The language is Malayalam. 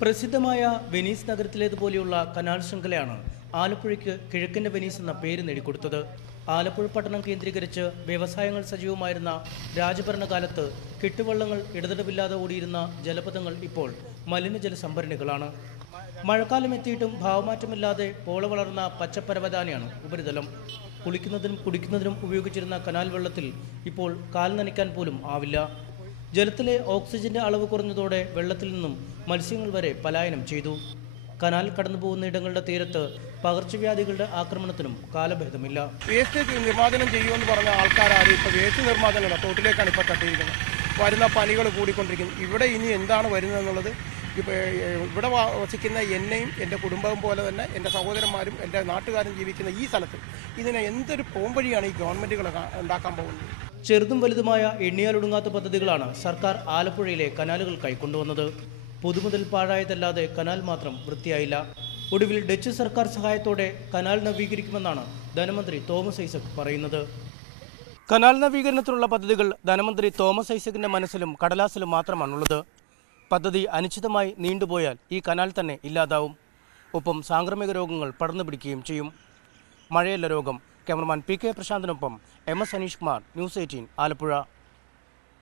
പ്രസിദ്ധമായ വെനീസ് നഗരത്തിലേതുപോലെയുള്ള കനാൽ ശൃംഖലയാണ് ആലപ്പുഴയ്ക്ക് കിഴക്കിൻ്റെ വെനീസ് എന്ന പേര് നേടിക്കൊടുത്തത്. ആലപ്പുഴ പട്ടണം കേന്ദ്രീകരിച്ച് വ്യവസായങ്ങൾ സജീവമായിരുന്ന രാജഭരണകാലത്ത് കെട്ടുവള്ളങ്ങൾ ഇടതടവില്ലാതെ ഓടിയിരുന്ന ജലപഥങ്ങൾ ഇപ്പോൾ മലിനജല സംഭരണികളാണ്. മഴക്കാലം എത്തിയിട്ടും ഭാവമാറ്റമില്ലാതെ പോള വളർന്ന പച്ചപ്പരവതാനിയാണ് ഉപരിതലം. കുളിക്കുന്നതിനും കുടിക്കുന്നതിനും ഉപയോഗിച്ചിരുന്ന കനാൽ വെള്ളത്തിൽ ഇപ്പോൾ കാൽ നനയ്ക്കാൻ പോലും ആവില്ല. ജലത്തിലെ ഓക്സിജന്റെ അളവ് കുറഞ്ഞതോടെ വെള്ളത്തിൽ നിന്നും മത്സ്യങ്ങൾ വരെ പലായനം ചെയ്തു. കനാൽ കടന്നുപോകുന്ന ഇടങ്ങളുടെ തീരത്ത് പകർച്ചവ്യാധികളുടെ ആക്രമണത്തിനും കാലഭേദമില്ല. വേസ്റ്റ് നിർമ്മാർജ്ജനം ചെയ്യുമെന്ന് പറഞ്ഞ ആൾക്കാരും ഇപ്പോൾ വേസ്റ്റ് നിർമ്മാർജ്ജനമല്ല, തോട്ടിലേക്കാണ് ഇപ്പോൾ തട്ടിയിരിക്കുന്നത്. വരുന്ന പനികൾ കൂടിക്കൊണ്ടിരിക്കുന്നു. ഇവിടെ ഇനി എന്താണ് വരുന്നതെന്നുള്ളത് ഇവിടെ വസിക്കുന്ന എന്നെയും എൻ്റെ കുടുംബവും പോലെ തന്നെ എൻ്റെ സഹോദരന്മാരും എൻ്റെ നാട്ടുകാരും ജീവിക്കുന്ന ഈ സ്ഥലത്ത് ഇതിനെ എന്തൊരു പോംവഴിയാണ് ഈ ഗവൺമെൻറ്റുകൾ ഉണ്ടാക്കാൻ പോകുന്നത്. ചെറുതും വലുതുമായ എണ്ണിയാലൊടുങ്ങാത്ത പദ്ധതികളാണ് സർക്കാർ ആലപ്പുഴയിലെ കനാലുകൾ കൈക്കൊണ്ടുവന്നത്. പൊതുമുതൽ പാഴായതല്ലാതെ കനാൽ മാത്രം വൃത്തിയായില്ല. ഒടുവിൽ ഡച്ച് സർക്കാർ സഹായത്തോടെ കനാൽ നവീകരിക്കുമെന്നാണ് ധനമന്ത്രി തോമസ് ഐസക് പറയുന്നത്. കനാൽ നവീകരണത്തിലുള്ള പദ്ധതികൾ ധനമന്ത്രി തോമസ് ഐസക്കിന്റെ മനസ്സിലും കടലാസിലും മാത്രമാണുള്ളത്. പദ്ധതി അനിശ്ചിതമായി നീണ്ടുപോയാൽ ഈ കനാൽ തന്നെ ഇല്ലാതാവും. ഒപ്പം സാംക്രമിക രോഗങ്ങൾ പടർന്നു പിടിക്കുകയും ചെയ്യും. മഴയല്ല രോഗം. Cameraman PK പ്രശാന്തിനൊപ്പം MS Aneesh Kumar, News 18 Alappuzha.